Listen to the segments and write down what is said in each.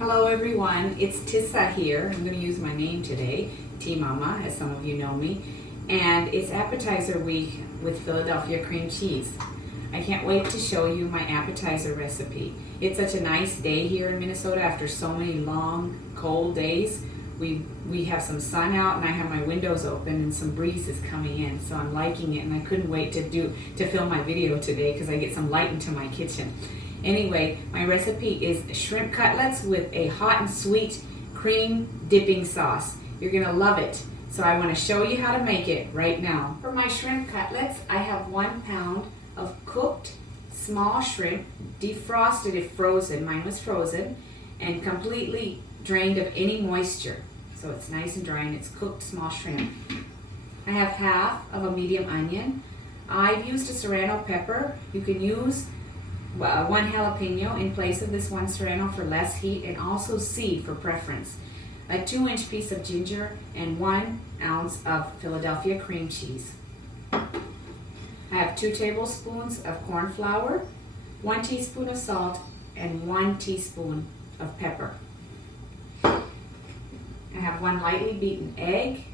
Hello everyone, it's Tissa here. I'm going to use my name today, T Mama, as some of you know me. And it's appetizer week with Philadelphia cream cheese. I can't wait to show you my appetizer recipe. It's such a nice day here in Minnesota after so many long, cold days. We have some sun out and I have my windows open and some breeze is coming in, so I'm liking it, and I couldn't wait to film my video today because I get some light into my kitchen. Anyway, my recipe is shrimp cutlets with a hot and sweet cream dipping sauce. You're gonna love it. So I want to show you how to make it right now. For my shrimp cutlets, I have 1 pound of cooked small shrimp, defrosted if frozen. Mine was frozen, and completely drained of any moisture. So it's nice and dry and it's cooked small shrimp. I have half of a medium onion. I've used a serrano pepper. You can use 1 jalapeno in place of this 1 serrano for less heat, and also seed for preference. A 2-inch piece of ginger and 1 ounce of Philadelphia cream cheese. I have 2 tablespoons of corn flour, 1 teaspoon of salt, and 1 teaspoon of pepper. I have 1 lightly beaten egg.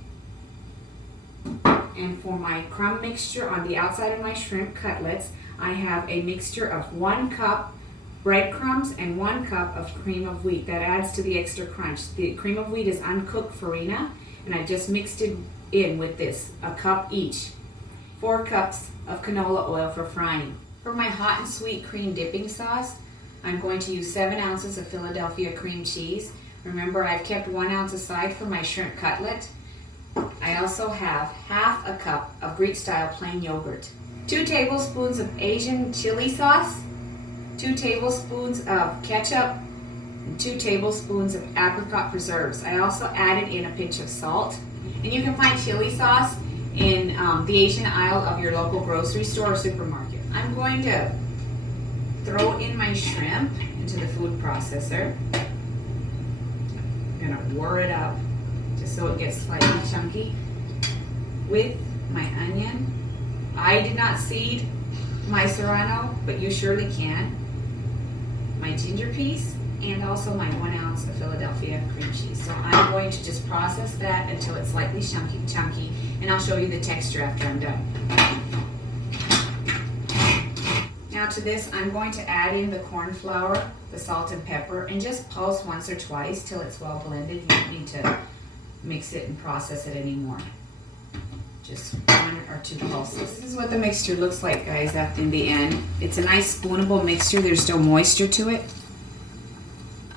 And for my crumb mixture on the outside of my shrimp cutlets, I have a mixture of 1 cup breadcrumbs and 1 cup of cream of wheat. That adds to the extra crunch. The cream of wheat is uncooked farina, and I just mixed it in with this, a cup each. 4 cups of canola oil for frying. For my hot and sweet cream dipping sauce, I'm going to use 7 ounces of Philadelphia cream cheese. Remember, I've kept 1 ounce aside for my shrimp cutlet. I also have half a cup of Greek-style plain yogurt, 2 tablespoons of Asian chili sauce, 2 tablespoons of ketchup, and 2 tablespoons of apricot preserves. I also added in a pinch of salt. And you can find chili sauce in the Asian aisle of your local grocery store or supermarket. I'm going to throw in my shrimp into the food processor. I'm going to whir it up just so it gets slightly chunky with my onion. I did not seed my serrano, but you surely can. My ginger piece, and also my 1 ounce of Philadelphia cream cheese. So I'm going to just process that until it's slightly chunky, and I'll show you the texture after I'm done. Now to this, I'm going to add in the corn flour, the salt and pepper, and just pulse once or twice till it's well blended. You don't need to mix it and process it anymore. Just 1 or 2 pulses. This is what the mixture looks like, guys, in the end. It's a nice spoonable mixture. There's no moisture to it.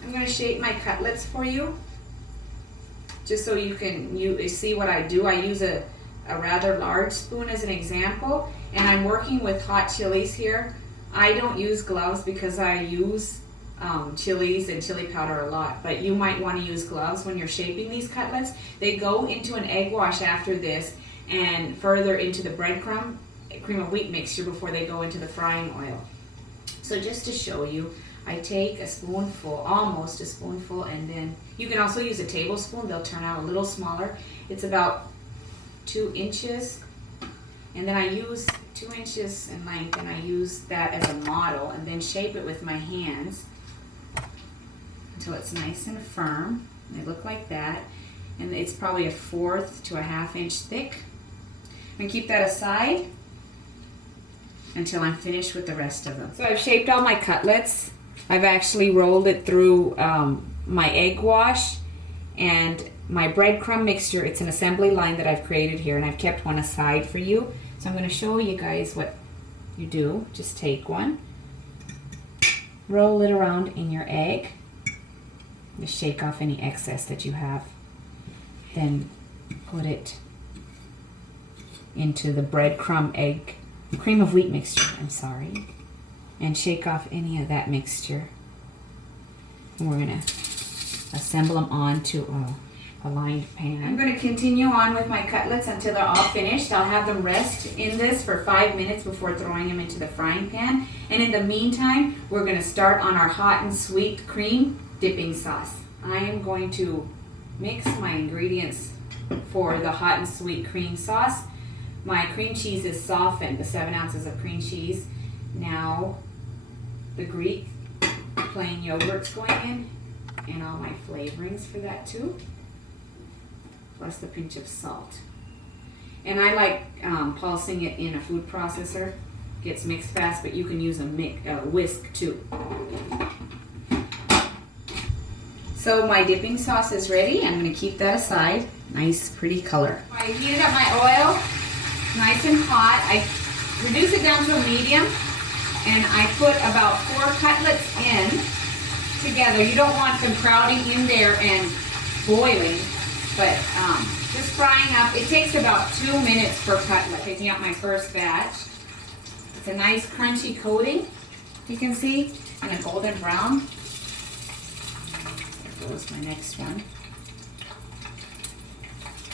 I'm going to shape my cutlets for you, just so you can see what I do. I use a rather large spoon as an example, and I'm working with hot chilies here. I don't use gloves because I use chilies and chili powder a lot, but you might want to use gloves when you're shaping these cutlets. They go into an egg wash after this, and further into the breadcrumb cream of wheat mixture before they go into the frying oil. So just to show you, I take a spoonful, almost a spoonful, and then you can also use a tablespoon. They'll turn out a little smaller. It's about 2 inches, and then I use 2 inches in length, and I use that as a model, and then shape it with my hands until it's nice and firm. They look like that, and it's probably 1/4 to 1/2 inch thick. And keep that aside until I'm finished with the rest of them. So I've shaped all my cutlets. I've actually rolled it through my egg wash and my breadcrumb mixture. It's an assembly line that I've created here, and I've kept 1 aside for you. So I'm going to show you guys what you do. Just take 1, roll it around in your egg, just shake off any excess that you have, then put it into the breadcrumb cream of wheat mixture, and shake off any of that mixture. And we're going to assemble them onto a lined pan. I'm going to continue on with my cutlets until they're all finished. I'll have them rest in this for 5 minutes before throwing them into the frying pan. And in the meantime, we're going to start on our hot and sweet cream dipping sauce. I am going to mix my ingredients for the hot and sweet cream sauce. My cream cheese is softened, the 7 ounces of cream cheese. Now the Greek plain yogurt's going in, And all my flavorings for that too. Plus the pinch of salt. And I like pulsing it in a food processor. Gets mixed fast, but you can use a whisk too. So my dipping sauce is ready. I'm going to keep that aside. Nice, pretty color. I heated up my oil, nice and hot. I reduce it down to a medium, and I put about 4 cutlets in together. You don't want them crowding in there and boiling, but just frying up. It takes about 2 minutes per cutlet. Taking out my first batch. It's a nice crunchy coating, you can see, and a golden brown. There goes my next one.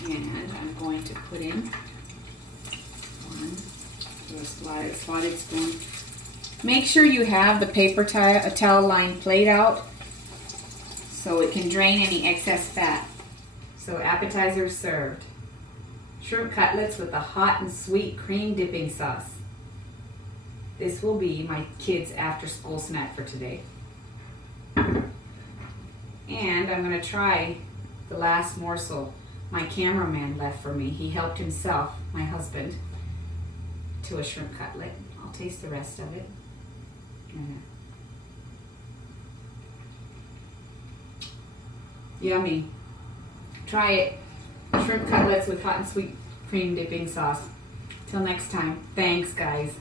And I'm going to put in one slotted spoon. Make sure you have the paper towel lined plate out so it can drain any excess fat. So appetizers served. Shrimp cutlets with a hot and sweet cream dipping sauce. This will be my kids' after-school snack for today. And I'm going to try the last morsel my cameraman left for me. He helped himself, my husband, to a shrimp cutlet. I'll taste the rest of it. Yummy. Try it. Shrimp cutlets with hot and sweet cream dipping sauce. Till next time. Thanks, guys.